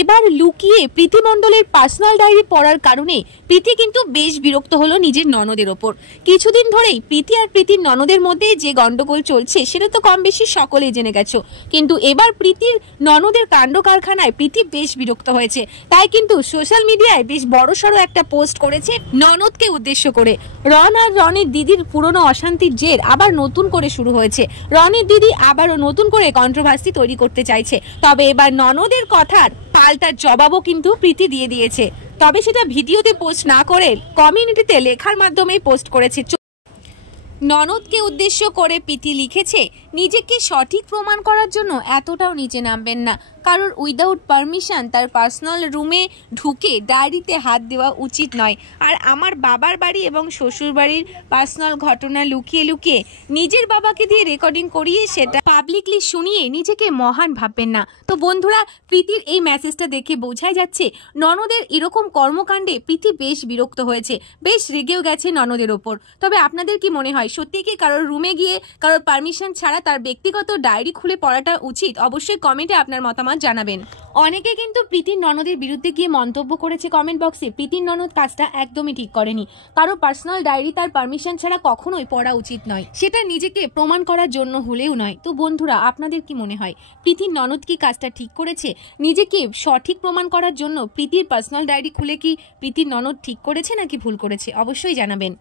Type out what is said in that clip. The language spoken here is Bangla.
এবার লুকিয়ে প্রীতি মণ্ডলের পার্সোনাল ডায়েরি পড়ার কারণে প্রীতি কিন্তু বেশ বিরক্ত হলো নিজের ননদের ওপর। কিছুদিন ধরেই প্রীতি আর প্রীতির ননদের মধ্যে যে গন্ডগোল চলছে সেটা তো কম বেশি সকলেই জেনে গেছো, কিন্তু এবার প্রীতির ননদের কাণ্ড কারখানায় প্রীতি বেশ বিরক্ত হয়েছে। তাই কিন্তু সোশ্যাল মিডিয়ায় বেশ বড়সড় একটা পোস্ট করেছে ননদকে উদ্দেশ্য করে। রন আর রনের দিদির পুরনো অশান্তির জের আবার নতুন করে শুরু হয়েছে। রনের দিদি আবারও নতুন করে কন্ট্রোভার্সি তৈরি করতে চাইছে, তবে এবার ননদের কথার পাল্টার জবাবও কিন্তু প্রীতি দিয়ে দিয়েছে। তবে সেটা ভিডিওতে পোস্ট না করে কমিউনিটিতে লেখার মাধ্যমে পোস্ট করেছে। ননদকে উদ্দেশ্য করে প্রীতি লিখেছে, নিজেকে সঠিক প্রমাণ করার জন্য এতটাও নিচে নামবেন না। কারোর উইদাউট পারমিশন তার পার্সোনাল রুমে ঢুকে ডায়েরিতে হাত দেওয়া উচিত নয়। আর আমার বাবার বাড়ি এবং শ্বশুর বাড়ির পার্সোনাল ঘটনা লুকিয়ে লুকিয়ে নিজের বাবাকে দিয়ে রেকর্ডিং করিয়ে সেটা পাবলিকলি শুনিয়ে নিজেকে মহান ভাববেন না। তো বন্ধুরা, প্রীতির এই মেসেজটা দেখে বোঝাই যাচ্ছে ননদের এরকম কর্মকাণ্ডে প্রীতি বেশ বিরক্ত হয়েছে, বেশ রেগেও গেছে ননদের ওপর। তবে আপনাদের কি মনে হয়, সত্যি কি কারোর রুমে গিয়ে কারোর পারমিশন ছাড়া তার ব্যক্তিগত ডায়েরি খুলে পড়াটা উচিত? অবশ্যই কমেন্টে আপনার মতামত জানাবেন। অনেকে কিন্তু প্রীতির ননদের বিরুদ্ধে গিয়ে মন্তব্য করেছে কমেন্ট বক্সে, প্রীতির ননদ কাজটা একদমই ঠিক করেনি। কারো পার্সোনাল ডায়েরি তার পারমিশন ছাড়া কখনোই পড়া উচিত নয়, সেটা নিজেকে প্রমাণ করার জন্য হলেও নয়। তো বন্ধুরা, আপনাদের কি মনে হয়, প্রীতির ননদ কি কাজটা ঠিক করেছে? নিজেকে সঠিক প্রমাণ করার জন্য প্রীতির পার্সোনাল ডায়েরি খুলে কি প্রীতির ননদ ঠিক করেছে নাকি ভুল করেছে? অবশ্যই জানাবেন।